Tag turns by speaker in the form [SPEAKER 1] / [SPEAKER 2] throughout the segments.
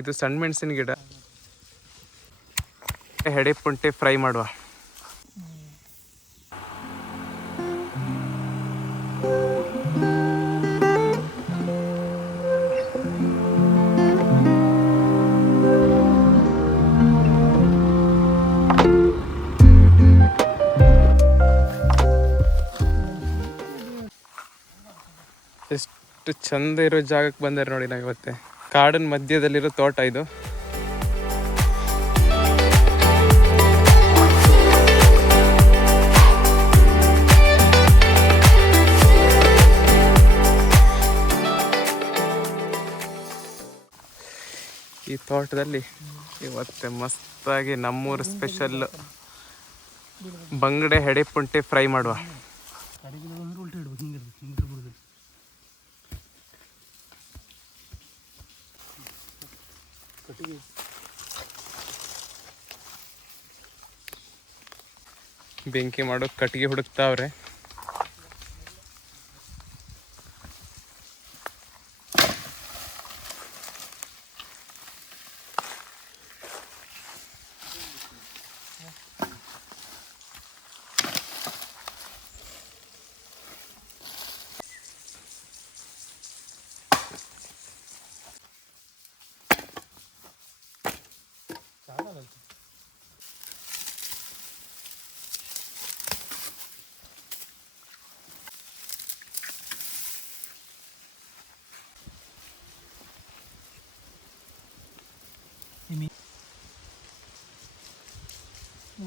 [SPEAKER 1] ಇದು ಸಣ್ಣ ಮೆಣಸಿನ ಗಿಡ. ಹೆಡೆ ಪುಂಟೆ ಫ್ರೈ ಮಾಡುವ. ಎಷ್ಟು ಚಂದ ಇರೋ ಜಾಗಕ್ಕೆ ಬಂದಾರೆ ನೋಡಿ ನಾವು ಇವತ್ತೆ ಕಾಡಿನ ಮಧ್ಯದಲ್ಲಿರೋ ತೋಟ ಇದು. ಈ ತೋಟದಲ್ಲಿ ಇವತ್ತೆ ಮಸ್ತಾಗಿ ನಮ್ಮೂರು ಸ್ಪೆಷಲ್ ಬಂಗಡೆ ಹೆಡೆ ಪುಂಟೆ ಫ್ರೈ ಮಾಡುವ. ಬೆಂಕಿ ಮಾಡೋಕೆ ಕಟ್ಟಿಗೆ ಹುಡುಕ್ತಾವ್ರೆ.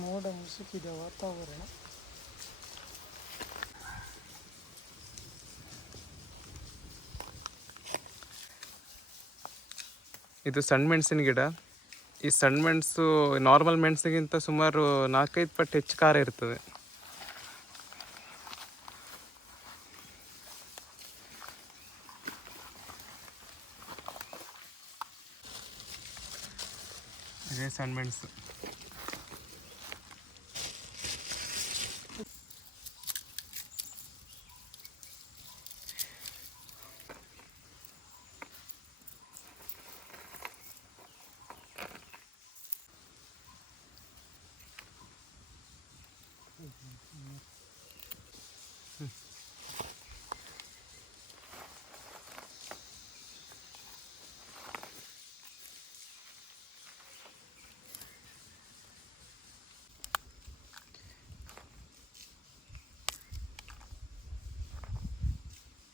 [SPEAKER 2] ಮೋಡ ಮುಸುಕಿದೆ ವಾತಾವರಣ.
[SPEAKER 1] ಇದು ಸಣ್ಣ ಮೆಣಸಿನ ಗಿಡ. ಈ ಸಣ್ಣ ಮೆಣಸು ನಾರ್ಮಲ್ ಮೆಣಸಿಗಿಂತ ಸುಮಾರು ನಾಲ್ಕೈದು ಪಟ್ಟು ಹೆಚ್ಚು ಖಾರ ಇರ್ತದೆ. ಇದೇ ಸಣ್ಣ ಮೆಣಸು.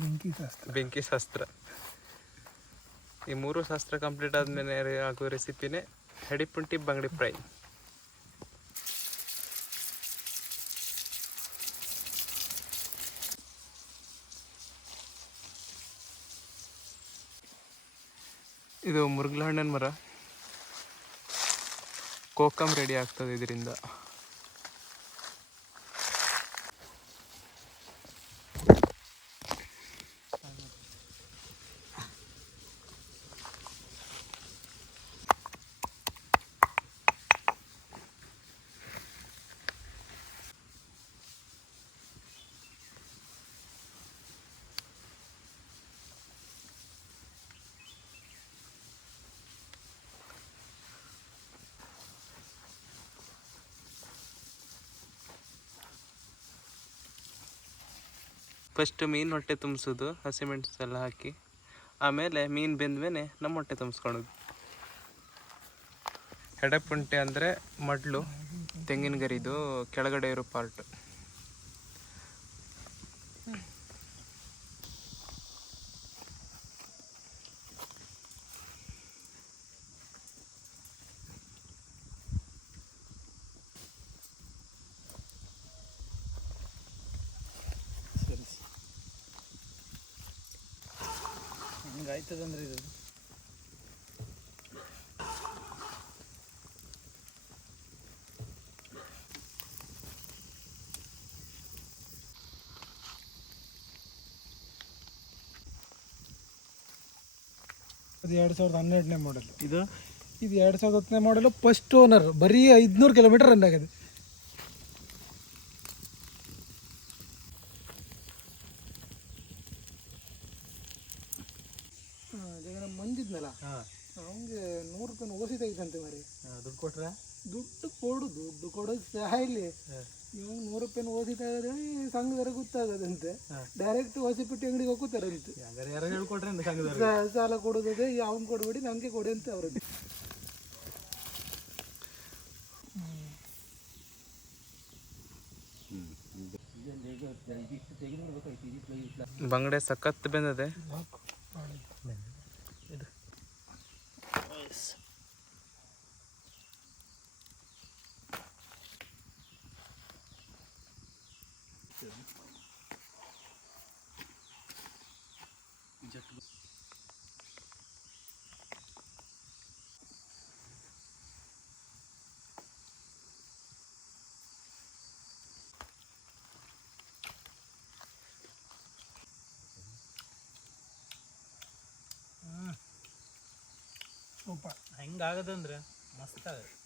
[SPEAKER 2] ಬೆಂಕಿ ಶಾಸ್ತ್ರ
[SPEAKER 1] ಬೆಂಕಿ ಶಾಸ್ತ್ರ ಈ ಮೂರು ಶಾಸ್ತ್ರ ಕಂಪ್ಲೀಟ್ ಆದ್ಮೇಲೆ ಆಗೋ ರೆಸಿಪಿನೇ ಹೆಡಿಪುಂಟಿ ಬಂಗಡಿ ಫ್ರೈ. ಇದು ಮುರುಗ್ಲ ಹಣ್ಣಿನ ಮರ. ಕೋಕಮ್ ರೆಡಿ ಆಗ್ತದೆ ಇದರಿಂದ. ಫಸ್ಟ್ ಮೀನು ಹೊಟ್ಟೆ ತುಂಬಿಸೋದು ಹಸಿಮೆಣಸು ಎಲ್ಲ ಹಾಕಿ. ಆಮೇಲೆ ಮೀನು ಬೆಂದ್ಮೇಲೆ ನಮ್ಮ ಹೊಟ್ಟೆ ತುಂಬಿಸ್ಕೊಳೋದು ಎಡೆಪುಂಟೆ ಅಂದರೆ ಮಡ್ಲು, ತೆಂಗಿನ ಗರಿದು, ಕೆಳಗಡೆ ಇರೋ ಪಾರ್ಟ್
[SPEAKER 2] ಇದು
[SPEAKER 3] ಅದು ಎರಡು ಸಾವಿರದ ಹನ್ನೆರಡನೇ ಮಾಡಲ್
[SPEAKER 2] ಇದು?
[SPEAKER 3] ಇದು ಎರಡು ಸಾವಿರದ ಹತ್ತನೇ ಮಾಡಲ್ ಫಸ್ಟ್ ಓನರ್ ಬರೀ ಐದುನೂರು ಕಿಲೋಮೀಟರ್ ರನ್ ಆಗಿದೆ. ಮಂದಿದ್ನಲ್ಲ
[SPEAKER 2] ಹಾಂ.
[SPEAKER 3] ನೂರು ರೂಪಾಯಿ ಓಸಿ ತೆಗಿತಂತೆ ಮರಿ
[SPEAKER 2] ದುಡ್ಡು ಕೊಟ್ರೆ?
[SPEAKER 3] ದುಡ್ಡು ಕೊಡು ದುಡ್ಡು ಕೊಡೋದು ಸಹ ಇಲ್ಲಿ. ಇವಾಗ ನೂರು ರೂಪಾಯಿ ಓಸಿ ತೆಗೆದ್ರೆ ಸಂಘದವ್ರ ಗೊತ್ತಾಗದಂತೆ. ಡೈರೆಕ್ಟ್ ಓಸಿ ಪಟ್ಟಿ ಅಂಗಡಿಗೆ ಹೋಗ್ತಾರಂತೆ ಸಾಲ ಕೊಡೋದೇ ಅವನ್ ಕೊಡಬೇಡಿ ನನಗೆ ಕೊಡಿ ಅಂತ ಅವ್ರಿಗೆ
[SPEAKER 1] ಬಂಗಡೆ ಸಖತ್ ಬೆಂದದೆ
[SPEAKER 3] ಸೂಪರ್.
[SPEAKER 2] ಹೆಂಗಾಗದಂದ್ರೆ ಮಸ್ತ್ ಆಗತ್ತೆ.